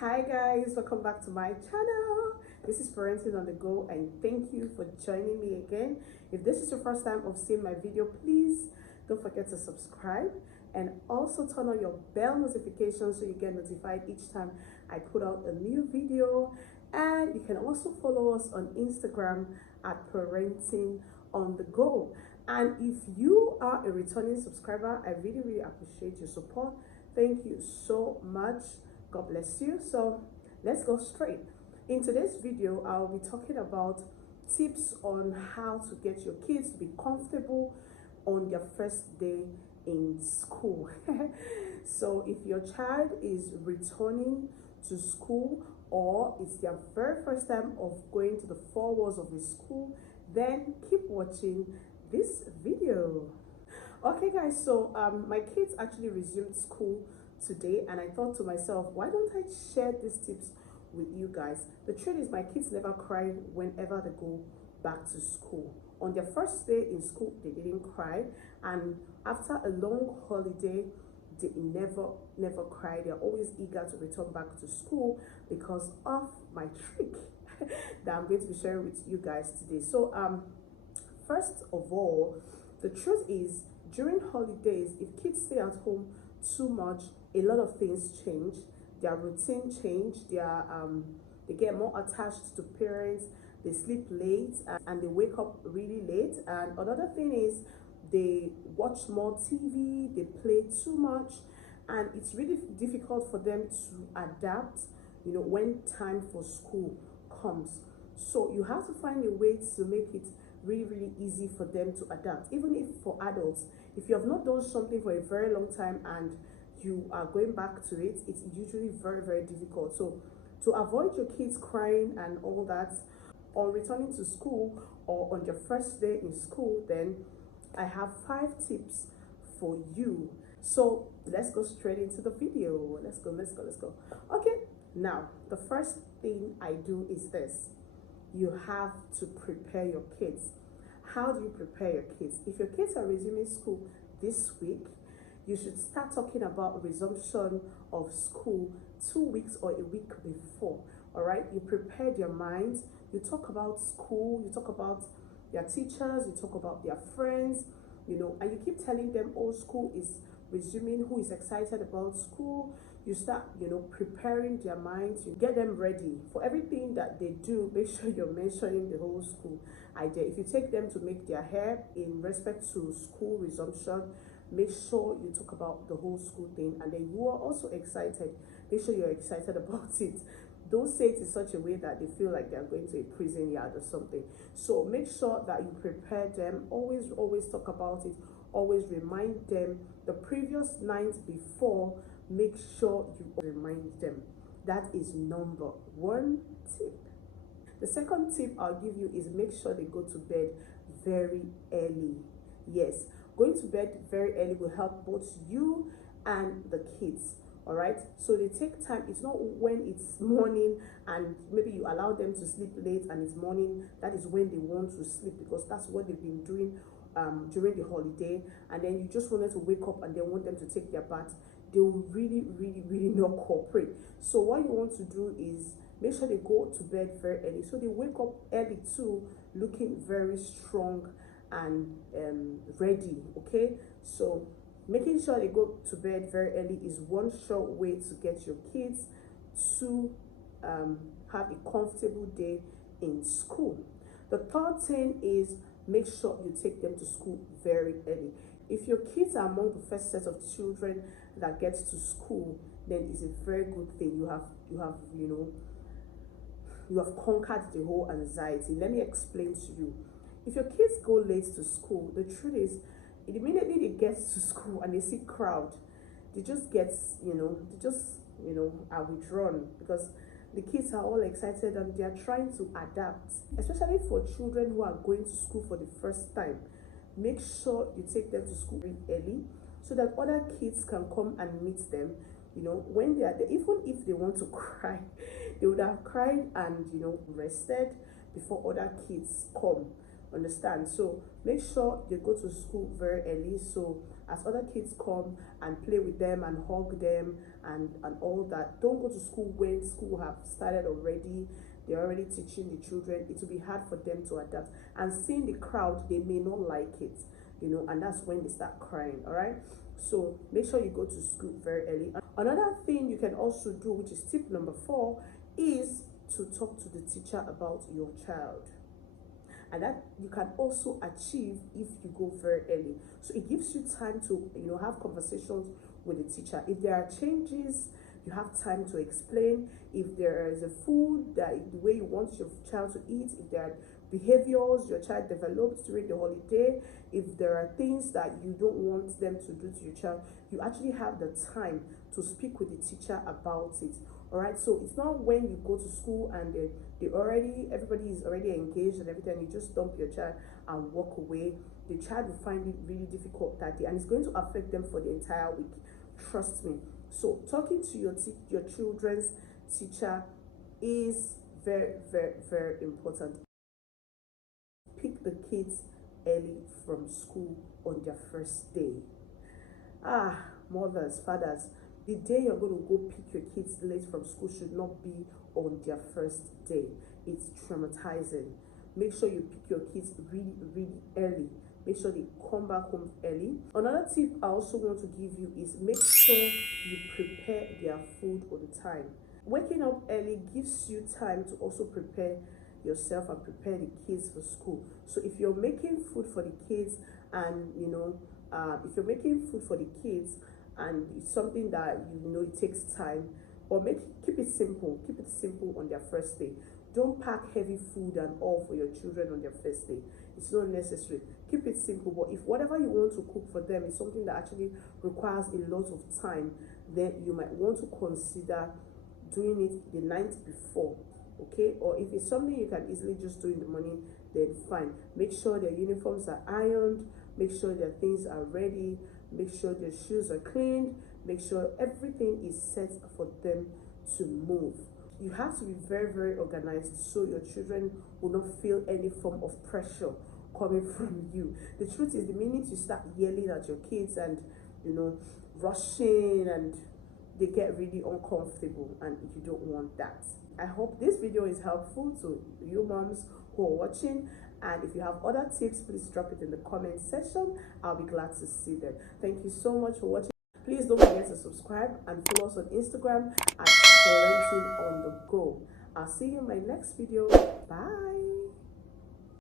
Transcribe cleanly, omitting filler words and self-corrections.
Hi guys, welcome back to my channel. This is Parenting on the Go, and thank you for joining me again. If this is your first time of seeing my video, please don't forget to subscribe and also turn on your bell notification so you get notified each time I put out a new video. And you can also follow us on Instagram at Parenting on the Go. And if you are a returning subscriber, I really appreciate your support. Thank you so much. God bless you. So let's go straight. In today's video, I'll be talking about tips on how to get your kids to be comfortable on their first day in school. So if your child is returning to school or it's their very first time of going to the four walls of the school, then keep watching this video. Okay guys, so my kids actually resumed school today, and I thought to myself, why don't I share these tips with you guys? The truth is, my kids never cry whenever they go back to school. On their first day in school, they didn't cry, and after a long holiday, they never cry. They're always eager to return back to school because of my trick that I'm going to be sharing with you guys today. So first of all, the truth is, during holidays, if kids stay at home too much, a lot of things change. Their routine change. They get more attached to parents. They sleep late and they wake up really late. And another thing is, they watch more TV. They play too much, and it's really difficult for them to adapt. You know, when time for school comes. So you have to find a way to make it really easy for them to adapt. Even if for adults, if you have not done something for a very long time and you are going back to it, it's usually very difficult. So to avoid your kids crying and all that on returning to school or on your first day in school, then I have 5 tips for you. So let's go straight into the video. Let's go. Okay, now the first thing I do is this: you have to prepare your kids. How do you prepare your kids? If your kids are resuming school this week, you should start talking about resumption of school 2 weeks or a week before. All right, you prepare their minds. You talk about school, you talk about their teachers, you talk about their friends, you know, and you keep telling them, oh, school is resuming, who is excited about school. You start, you know, preparing their minds. You get them ready for everything that they do. Make sure you're mentioning the whole school idea. If you take them to make their hair in respect to school resumption, make sure you talk about the whole school thing, and then you are also excited. Make sure you're excited about it. Don't say it in such a way that they feel like they're going to a prison yard or something. So make sure that you prepare them. Always talk about it. Always remind them the previous night before. Make sure you remind them. That is number 1 tip. The second tip I'll give you is make sure they go to bed very early. Yes, going to bed very early will help both you and the kids. All right, so they take time. It's not when it's morning and maybe you allow them to sleep late and it's morning, that is when they want to sleep, because that's what they've been doing during the holiday, and then you just wanted to wake up and then want them to take their bath. They will really not cooperate. So what you want to do is make sure they go to bed very early, so they wake up early too, looking very strong and ready. Okay, so making sure they go to bed very early is one short way to get your kids to have a comfortable day in school. The third thing is make sure you take them to school very early. If your kids are among the first set of children that gets to school, then it's a very good thing. You have conquered the whole anxiety. Let me explain to you. If your kids go late to school, the truth is, immediately they get to school and they see crowd, they just are withdrawn, because the kids are all excited and they are trying to adapt. Especially for children who are going to school for the first time, make sure you take them to school really early so that other kids can come and meet them. You know, when they are there, even if they want to cry, they would have cried and, you know, rested before other kids come. Understand? So make sure they go to school very early, so as other kids come and play with them and hug them and all that. Don't go to school when school have started already. They're already teaching the children. It will be hard for them to adapt. And seeing the crowd, they may not like it, and that's when they start crying. All right. So make sure you go to school very early. Another thing you can also do, which is tip number 4, is to talk to the teacher about your child. And that you can also achieve if you go very early. So it gives you time to have conversations with the teacher. If there are changes, you have time to explain. If there is a food that the way you want your child to eat, if there are behaviors your child develops during the holiday, if there are things that you don't want them to do to your child, you actually have the time to speak with the teacher about it. All right, so it's not when you go to school and everybody is already engaged and everything, you just dump your child and walk away. The child will find it really difficult that day, and it's going to affect them for the entire week. Trust me. So talking to your children's teacher is very, very, very important. Pick the kids early from school on their first day. Mothers, fathers, the day you're going to go pick your kids late from school should not be on their first day. It's traumatizing. Make sure you pick your kids really, really early. Make sure they come back home early. Another tip I also want to give you is make sure you prepare their food on time. Waking up early gives you time to also prepare yourself and prepare the kids for school. So if you're making food for the kids and it's something that it takes time, or keep it simple on their first day. Don't pack heavy food and all for your children on their first day. It's not necessary. Keep it simple. But if whatever you want to cook for them is something that actually requires a lot of time, then you might want to consider doing it the night before. Okay, or if it's something you can easily just do in the morning, then fine. Make sure their uniforms are ironed, make sure their things are ready, make sure their shoes are cleaned, make sure everything is set for them to move. You have to be very, very organized so your children will not feel any form of pressure coming from you. The truth is, the minute you start yelling at your kids and rushing, and they get really uncomfortable, and you don't want that. I hope this video is helpful to you moms who are watching, and if you have other tips, please drop it in the comment section. I'll be glad to see them. Thank you so much for watching. Please don't forget to subscribe and follow us on Instagram at Parenting on the Go. I'll see you in my next video. Bye.